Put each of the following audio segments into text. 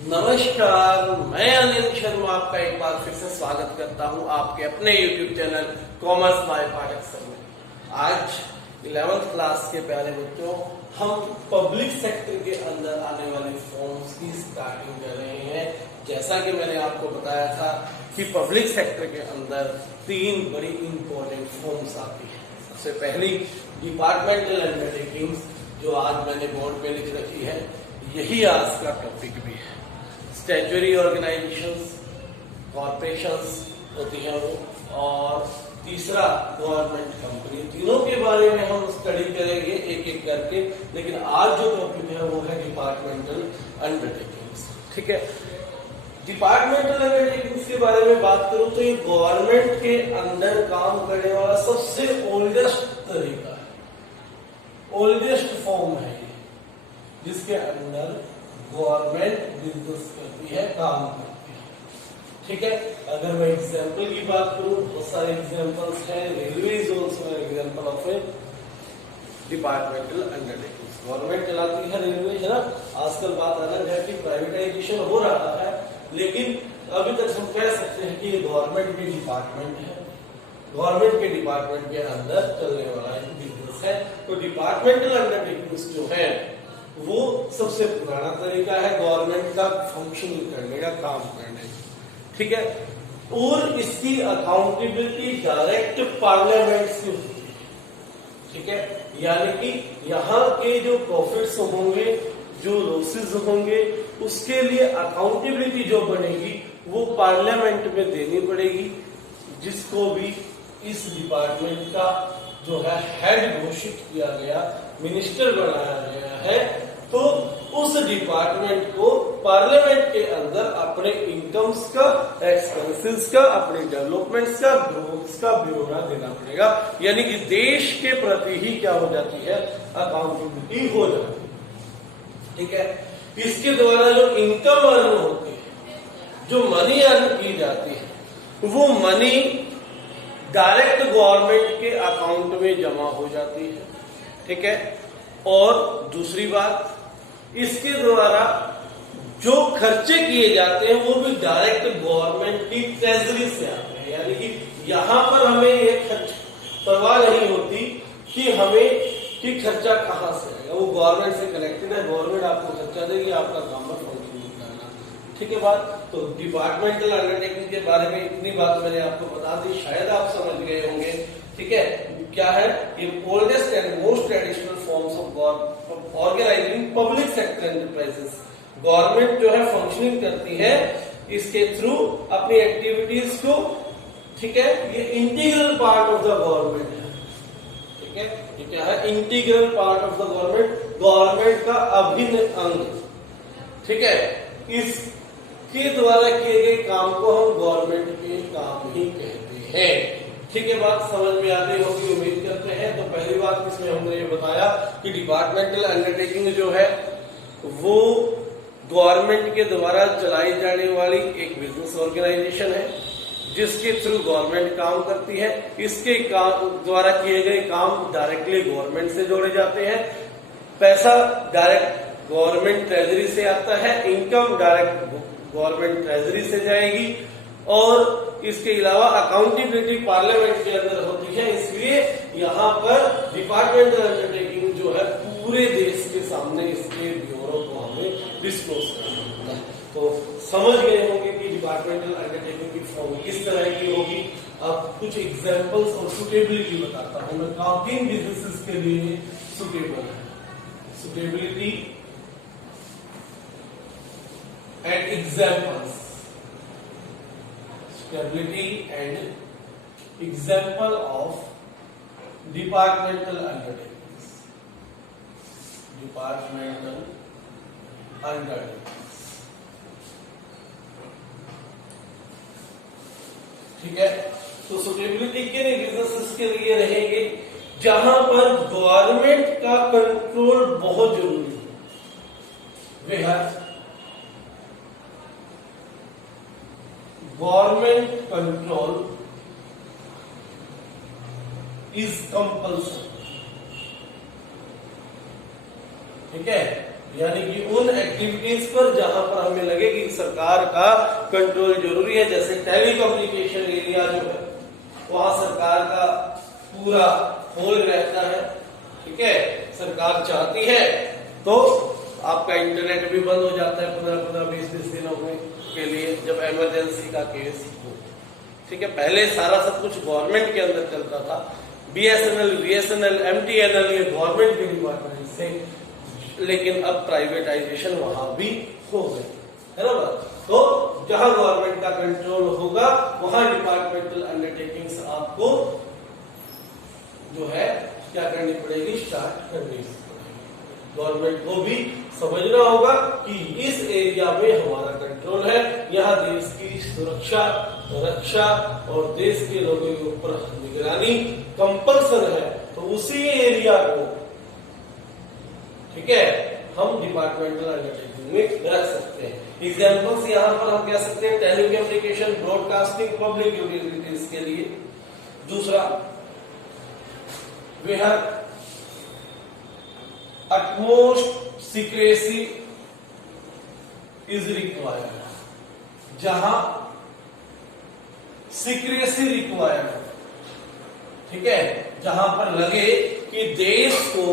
नमस्कार, मैं अनिल शर्मा आपका एक बार फिर से स्वागत करता हूं आपके अपने YouTube channel commerce by Pathak sir में। आज 11th क्लास के प्यारे बच्चों, हम पब्लिक सेक्टर के अंदर आने वाले फॉर्म्स की स्टार्टिंग कर रहे हैं। जैसा कि मैंने आपको बताया था कि पब्लिक सेक्टर के अंदर 3 बड़ी इंपॉर्टेंट फॉर्म्स आती है। सबसे पहली डिपार्टमेंटल अंडरटेकिंग्स, जो आज मैंने बोर्ड पे लिख रखी है, यही आज का टॉपिक भी है। स्टैट्यूटरी ऑर्गेनाइजेशंस, कॉर्पोरेशंस होती हैं वो, और तीसरा गवर्नमेंट कंपनी। तीनों के बारे में हम स्टडी करेंगे एक एक करके, लेकिन आज जो टॉपिक है वो है डिपार्टमेंटल अंडरटेकिंग्स। ठीक है, डिपार्टमेंटल अंडरटेकिंग्स के बारे में बात करूं तो ये गवर्नमेंट के अंदर काम करने वाला सबसे ओल्डेस्ट तरीका है, ओल्डेस्ट फॉर्म है ये, जिसके अंदर गवर्नमेंट बिजनेस करती है, काम करती है। ठीक है, अगर मैं एग्जांपल की बात करूं, बहुत सारे एग्जांपल्स हैं। Railway is also an example of A departmental undertakings. Government चलाती है रेलवे, है ना। आजकल बात अलग है कि प्राइवेटाइजेशन हो रहा है, लेकिन अभी तक हम कह सकते हैं कि ये गवर्नमेंट की डिपार्टमेंट है, गवर्नमेंट के डिपार्टमेंट के अंदर चलने वाला एक बिजनेस है। तो डिपार्टमेंटल अंडरटेकिंग्स जो है वो सबसे पुराना तरीका है गवर्नमेंट का फंक्शन करने का, काम करने का। ठीक है, और इसकी अकाउंटेबिलिटी डायरेक्ट पार्लियामेंट से होती है। ठीक है, यानी कि यहाँ के जो प्रॉफिट्स होंगे, जो लॉसेस होंगे, उसके लिए अकाउंटेबिलिटी जो बनेगी वो पार्लियामेंट में देनी पड़ेगी, जिसको भी इस डिपार्टमेंट का जो है हेड घोषित किया गया, मिनिस्टर बनाया गया है। तो उस डिपार्टमेंट को पार्लियामेंट के अंदर अपने इनकम्स का, एक्सपेंसेस का, अपने डेवलपमेंट्स का, ग्रोथ्स का ब्यौरा देना पड़ेगा। यानी कि देश के प्रति ही क्या हो जाती है, अकाउंटेबिलिटी हो जाती है। ठीक है, इसके द्वारा जो इनकम अर्न होती है, जो मनी अर्न की जाती है, वो मनी डायरेक्ट गवर्नमेंट के अकाउंट में जमा हो जाती है। ठीक है, और दूसरी बात, इसके द्वारा जो खर्चे किए जाते हैं वो भी डायरेक्ट गवर्नमेंट की ट्रेजरी से आते हैं। यानी कि यहाँ पर हमें ये खर्च परवाह नहीं होती कि हमें कि खर्चा कहाँ से आएगा, वो गवर्नमेंट से कनेक्टेड है, गवर्नमेंट आपको खर्चा देगी, आपका काम पर फंक्शन करना। ठीक है बात। तो डिपार्टमेंटल अंडरटेकिंग के बारे में इतनी बात मैंने आपको बता दी, शायद आप समझ गए होंगे। ठीक है, क्या है ये oldest and most traditional forms of organising public sector enterprises. Government जो है फंक्शनिंग करती है इसके थ्रू अपनी एक्टिविटीज को। ठीक है, ये integral part of the government है। ठीक है, ये क्या है, integral part of the government, government का अभिन्न अंग। ठीक है, इसके द्वारा किए गए काम को हम गवर्नमेंट के काम ही कहते हैं। ठीक है, बात समझ में आती होगी, उम्मीद करते हैं। तो पहली बात इसमें हमने ये बताया कि डिपार्टमेंटल अंडरटेकिंग जो है वो गवर्नमेंट के द्वारा चलाई जाने वाली एक बिजनेस ऑर्गेनाइजेशन है, जिसके थ्रू गवर्नमेंट काम करती है। इसके काम द्वारा किए गए काम डायरेक्टली गवर्नमेंट से जोड़े जाते हैं। पैसा डायरेक्ट गवर्नमेंट ट्रेजरी से आता है, इनकम डायरेक्ट गवर्नमेंट ट्रेजरी से जाएगी, और इसके अलावा अकाउंटेबिलिटी पार्लियामेंट के अंदर होती है। इसलिए यहाँ पर डिपार्टमेंटल अंडरटेकिंग जो है पूरे देश के सामने इसके ब्यूरो को हमें डिस्क्लोज करना होता है। तो समझ गए होंगे कि डिपार्टमेंटल अंडरटेकिंग की फॉर्म किस तरह की होगी। अब कुछ एग्जांपल्स और सुटेबिलिटी बताता हूं मैं, किन बिजनेसेस के लिए सुटेबल है। Suitability and examples, stability and example of departmental undertakings. Departmental undertakings. ठीक है, तो सुटेबिलिटी के बिजनेसेस के लिए रहेंगे जहां पर गवर्नमेंट का कंट्रोल बहुत जरूरी है। वे है गवर्नमेंट कंट्रोल इज कंपल्सरी। ठीक है, यानी कि उन एक्टिविटीज पर जहां पर हमें लगे कि सरकार का कंट्रोल जरूरी है, जैसे टेलीकम्युनिकेशन एरिया जो है वहां सरकार का पूरा होल्ड रहता है। ठीक है, सरकार चाहती है तो आपका इंटरनेट भी बंद हो जाता है 15-20 दिनों के लिए जब इमरजेंसी का केस हो। ठीक है, पहले सारा सब कुछ गवर्नमेंट के अंदर चलता था। BSNL, VSNL, MTNL ये गवर्नमेंट के डिपार्टमेंट से, लेकिन अब प्राइवेटाइजेशन वहां भी हो गई है ना बात। तो जहां गवर्नमेंट का कंट्रोल होगा वहां डिपार्टमेंटल अंडरटेकिंग्स आपको जो है क्या करनी पड़ेगी, स्टार्ट करनी पड़ेगी। गवर्नमेंट को भी समझना होगा कि इस एरिया में हमारा कंट्रोल है, यहाँ देश की सुरक्षा, रक्षा और देश के लोगों के ऊपर निगरानी कंपल्सन है, तो उसी एरिया को ठीक है हम डिपार्टमेंटल अंडरटेकिंग में रख सकते हैं। एग्जाम्पल्स यहाँ पर हम कह सकते हैं टेलीकम्युनिकेशन, ब्रॉडकास्टिंग, पब्लिक यूटिलिटीज के लिए। दूसरा, वे have utmost secrecy is required, जहां सीक्रेसी रिक्वायर्ड, ठीक है, जहां पर लगे कि देश को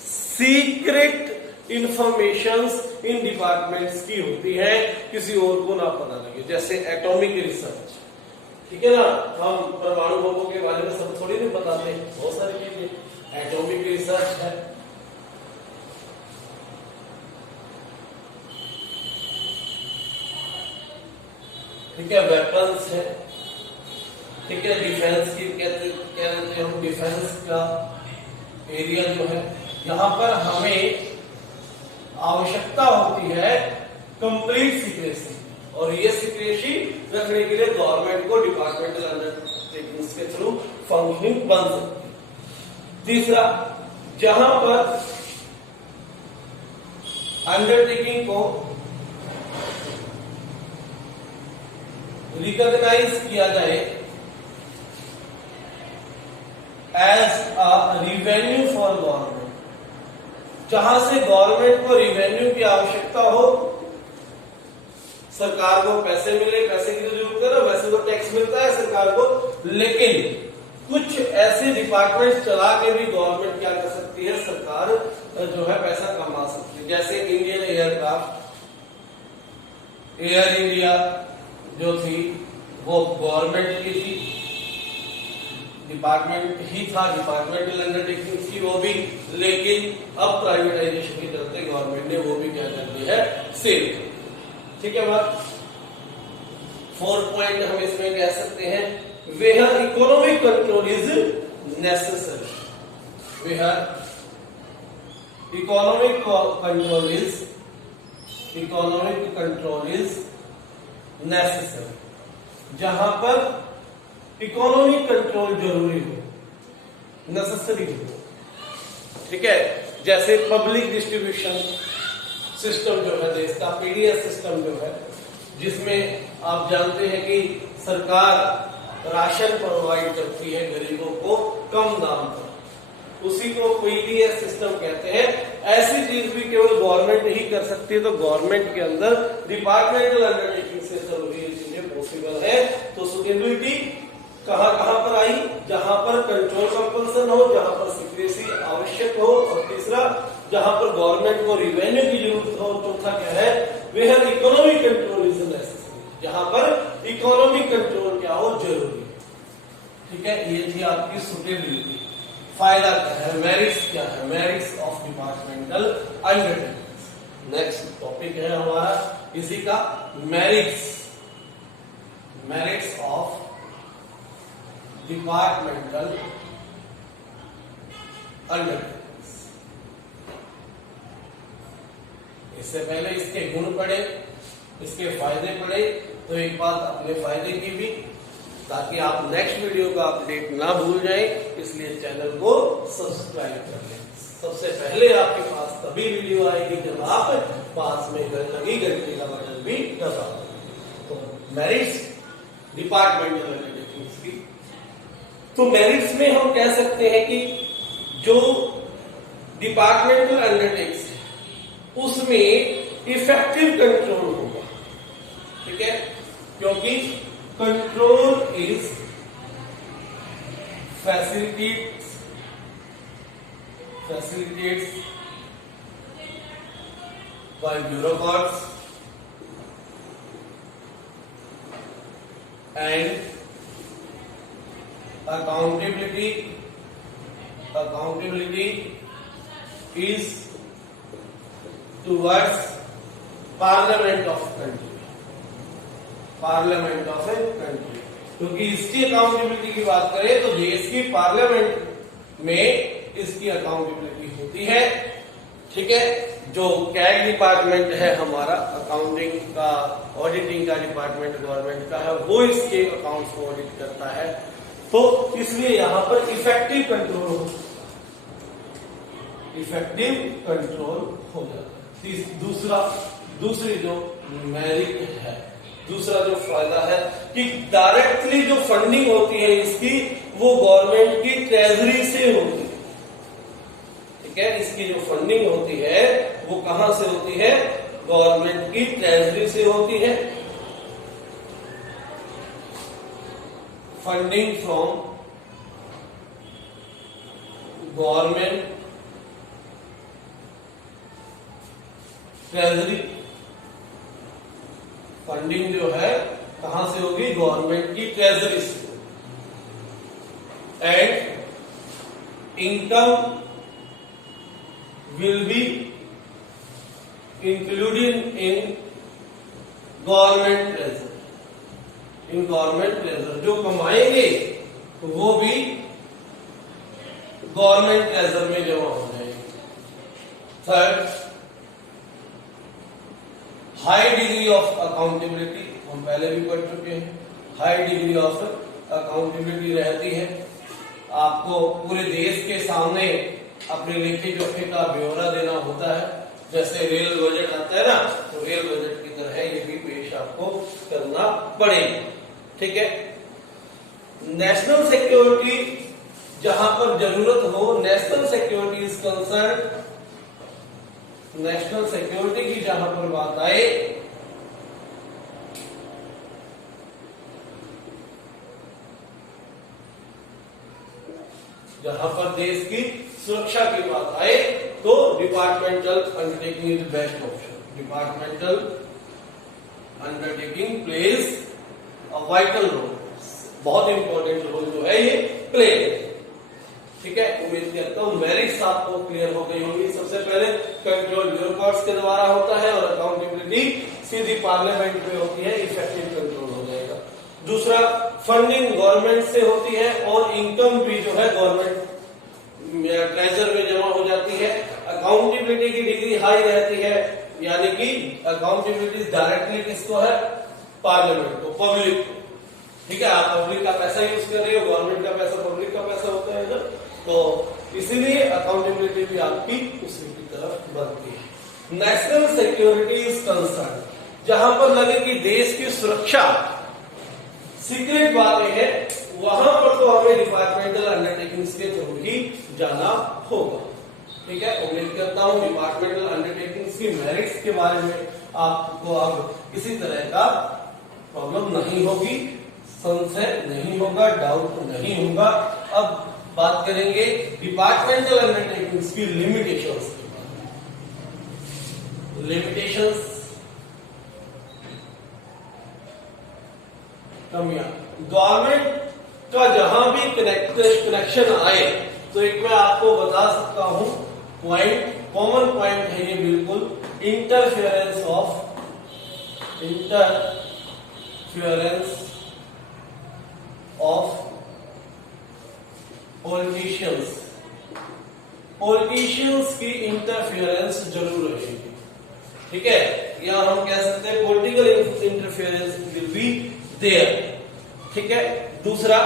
सीक्रेट इंफॉर्मेशंस इन डिपार्टमेंट्स की होती है, किसी और को ना पता लगे, जैसे एटॉमिक रिसर्च। ठीक है ना, हम परमाणु बमों के बारे में सब थोड़ी नहीं बताते, बहुत सारी चीजें एटॉमिक रिसर्च है। ठीक है, वेपन्स है। ठीक है, डिफेंस की कहते हैं हम, डिफेंस का एरिया जो है यहां पर हमें आवश्यकता होती है कंप्लीट सीक्रेसी, और ये सीक्रेसी रखने के लिए गवर्नमेंट को डिपार्टमेंटल अंडरटेकिंग्स के थ्रू फंक्शनिंग बन सकती है। तीसरा, जहां पर अंडरटेकिंग को रिकॉग्नाइज किया जाए as a revenue for government, जहां से गवर्नमेंट को रिवेन्यू की आवश्यकता हो, सरकार को पैसे मिले, पैसे की जरूरत है ना, वैसे तो टैक्स मिलता है सरकार को, लेकिन कुछ ऐसे डिपार्टमेंट चला के भी गवर्नमेंट क्या कर सकती है, सरकार जो है पैसा कमा सकती है। जैसे इंडियन एयरक्राफ्ट, एयर इंडिया जो थी वो गवर्नमेंट की थी, डिपार्टमेंट ही था, डिपार्टमेंटल अंडरटेकिंग थी वो भी, लेकिन अब प्राइवेटाइजेशन के चलते गवर्नमेंट ने वो भी क्या कर दी है, सेल। ठीक है बात। 4 पॉइंट हम इसमें कह सकते हैं, where economic control is necessary, where economic control is necessary, जहां पर इकोनॉमिक कंट्रोल जरूरी हो, नेसेसरी हो। ठीक है, जैसे पब्लिक डिस्ट्रीब्यूशन सिस्टम जो है देश का, PDS सिस्टम जो है, जिसमें आप जानते हैं कि सरकार राशन प्रोवाइड करती है गरीबों को कम दाम पर, उसी को PDS सिस्टम कहते हैं। ऐसी चीज भी केवल गवर्नमेंट ही कर सकती है, तो गवर्नमेंट के अंदर डिपार्टमेंटल अंडरटेकिंग से जरूरी चीजें पॉसिबल है। तो सुटेबिलिटी कहां पर आई, जहां पर कंट्रोल कंपल्सन हो, जहां पर सीक्रेसी आवश्यक हो, और तीसरा जहां पर गवर्नमेंट को रिवेन्यू की जरूरत हो। चौथा क्या है, where economic control is necessary, जहां पर इकोनॉमिक कंट्रोल क्या हो, जरूरी है। ठीक है, ये थी आपकी सुटेबिलिटी। फायदा क्या है, मेरिट्स क्या है, merits of departmental undertakings. Next topic है हमारा इसी का, merits, merits of departmental undertakings. इससे पहले इसके गुण पढ़े, इसके फायदे पढ़े, तो एक बात अपने फायदे की भी, ताकि आप नेक्स्ट वीडियो का अपडेट ना भूल जाएं, इसलिए चैनल को सब्सक्राइब कर लें। सबसे पहले आपके पास तभी वीडियो आएगी जब आप पास में लगी घंटे का बटन भी दबा दें। तो मेरिट्स डिपार्टमेंटल अंडरटेकिंग्स की, तो मेरिट्स में हम कह सकते हैं कि जो डिपार्टमेंटल अंडरटेक्स उसमें इफेक्टिव कंट्रोल होगा। ठीक है, क्योंकि control is facilitates by bureaucrats and accountability is towards parliament of a country। क्योंकि इसकी अकाउंटेबिलिटी की बात करें तो देश की पार्लियामेंट में इसकी अकाउंटेबिलिटी होती है। ठीक है, जो कैग डिपार्टमेंट है हमारा अकाउंटिंग का, ऑडिटिंग का डिपार्टमेंट गवर्नमेंट का है, वो इसके अकाउंट्स को ऑडिट करता है। तो इसलिए यहां पर इफेक्टिव कंट्रोल हो जाता है। दूसरी जो मेरिट है, दूसरा जो फायदा है कि डायरेक्टली जो फंडिंग होती है इसकी, वो गवर्नमेंट की ट्रेजरी से होती है। ठीक है, इसकी जो फंडिंग होती है वो कहां से होती है? गवर्नमेंट की ट्रेजरी से होती है। Funding from government treasury, funding जो है कहां से होगी? गवर्नमेंट की ट्रेजरी से। And income will be included in government treasure. जो कमाएंगे तो वो भी गवर्नमेंट ट्रेजर में जमा हो जाएगी। Third, high degree of accountability, हम पहले भी पढ़ चुके हैं। हाई डिग्री ऑफ अकाउंटेबिलिटी रहती है। आपको पूरे देश के सामने अपने लेखे जोखे का ब्यौरा देना होता है। जैसे रेल बजट आता है ना, तो रेल बजट की तरह ये भी पेश आपको करना पड़ेगा। ठीक है, नेशनल सिक्योरिटी जहां पर जरूरत हो, national security is concern, national security की जहां पर बात आए, जहां पर देश की सुरक्षा की बात आए, तो departmental undertaking is best option. Departmental undertaking plays a vital role, बहुत इंपॉर्टेंट रोल जो है ये प्ले। ठीक है, उम्मीद करता हूं मेरिट्स आपको क्लियर हो गई होगी। सबसे पहले कंट्रोल ब्यूरोक्रेट्स के द्वारा होता है और अकाउंटेबिलिटी सीधी पार्लियामेंट में होती है, इफेक्टिव कंट्रोल हो जाएगा। दूसरा, फंडिंग गवर्नमेंट से होती है और इनकम भी जो है गवर्नमेंट ट्रेजर में जमा हो जाती है। अकाउंटेबिलिटी की डिग्री हाई रहती है, यानी कि अकाउंटेबिलिटी डायरेक्टली किसको है? पार्लियामेंट को, पब्लिक को। ठीक है, आप पब्लिक का पैसा यूज कर रहे हो, गवर्नमेंट का पैसा पब्लिक का पैसा होता है ना, तो इसीलिए अकाउंटेबिलिटी भी आपकी उसी की तरफ बढ़ती है। नेशनल सिक्योरिटी इज कंसर्न, जहां पर लगे कि देश की सुरक्षा सीक्रेट बातें हैं, वहां पर तो हमें डिपार्टमेंटल अंडरटेकिंग्स के थ्रू ही जाना होगा। ठीक है, उम्मीद करता हूं डिपार्टमेंटल अंडरटेकिंग्स की मेरिट्स के बारे में आपको अब किसी तरह का प्रॉब्लम नहीं होगी, संशय नहीं होगा, डाउट नहीं होगा। अब बात करेंगे डिपार्टमेंटल अंडरटेकिंग्स की लिमिटेशंस की। लिमिटेशंस, कमियां। गवर्नमेंट का जहां भी कनेक्शन आए, तो एक मैं आपको बता सकता हूं पॉइंट, कॉमन पॉइंट है ये बिल्कुल, इंटरफेरेंस ऑफ पॉलिटिशियंस की इंटरफेरेंस जरूर रहेगी। ठीक है, या हम कह सकते हैं political interference will be there. ठीक है, दूसरा,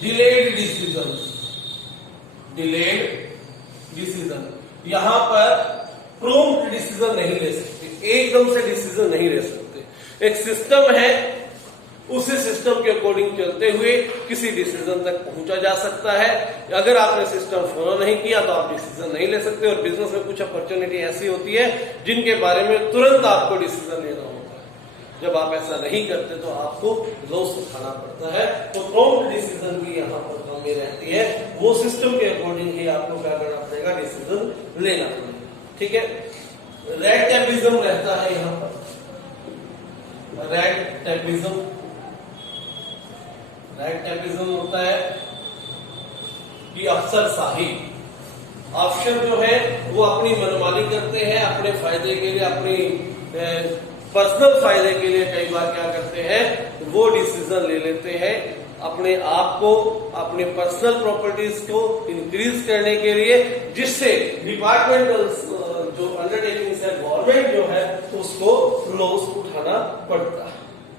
डिलेड डिसीजन, यहां पर प्रॉम्प्ट डिसीजन नहीं ले सकते, एकदम से डिसीजन नहीं ले सकते। एक सिस्टम है, उसी सिस्टम के अकॉर्डिंग चलते हुए किसी डिसीजन तक पहुंचा जा सकता है। अगर आपने सिस्टम फॉलो नहीं किया तो आप डिसीजन नहीं ले सकते। और बिजनेस में कुछ अपॉर्चुनिटी ऐसी होती है जिनके बारे में तुरंत आपको डिसीजन लेना होता है। जब आप ऐसा नहीं करते तो आपको लॉस उठाना पड़ता है। तो प्रॉम्प्ट डिसीजन की यहाँ पर कमी रहती है। वो सिस्टम के अकॉर्डिंग ही आपको क्या करना पड़ेगा, डिसीजन लेना पड़ेगा। ठीक है, रेड टैपिज्म रहता है यहाँ पर। रेड टैपिज्म होता है कि अफसरशाही, अफसर जो है वो अपनी मनमानी करते हैं अपने फायदे के लिए, अपनी पर्सनल फायदे के लिए कई बार क्या करते हैं, वो डिसीजन ले लेते हैं अपने आप को, अपने पर्सनल प्रॉपर्टीज को इंक्रीज करने के लिए, जिससे डिपार्टमेंटल जो अंडरटेकिंग है, गवर्नमेंट जो है उसको लॉस उठाना पड़ता है।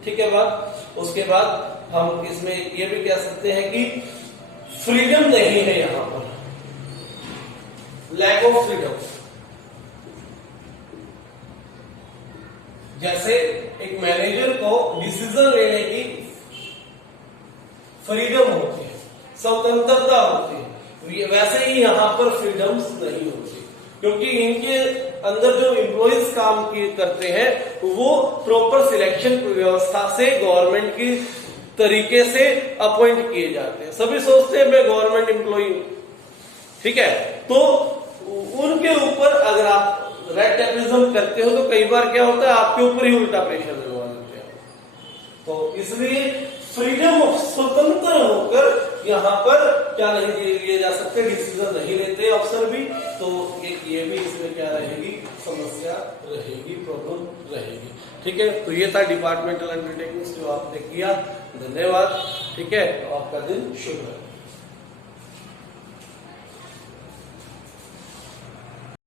ठीक है बात। उसके बाद हम इसमें ये भी कह सकते हैं कि फ्रीडम नहीं है यहां पर, लैक ऑफ फ्रीडम। जैसे एक मैनेजर को डिसीजन लेने की फ्रीडम होती है, स्वतंत्रता होती है, वैसे ही यहां पर फ्रीडम्स नहीं होती, क्योंकि इनके अंदर जो एम्प्लॉइज काम करते हैं वो प्रॉपर सिलेक्शन व्यवस्था से गवर्नमेंट की तरीके से अपॉइंट किए जाते हैं। सभी सोचते हैं मैं गवर्नमेंट एम्प्लॉई हूं, ठीक है, तो उनके ऊपर अगर आप रेड टैपिज्म करते हो तो कई बार क्या होता है, आपके ऊपर ही उल्टा प्रेशर लगवा देते हैं। तो इसलिए फ्रीडम ऑफ, स्वतंत्र होकर यहाँ पर क्या नहीं लिए जा सकते, डिसीजन नहीं लेते अफसर भी। तो एक ये भी इसमें क्या रहेगी, समस्या रहेगी, प्रॉब्लम रहेगी। ठीक है, तो ये था डिपार्टमेंटल अंडरटेकिंग्स जो आपने किया। धन्यवाद। ठीक है, आपका दिन शुभ रहे।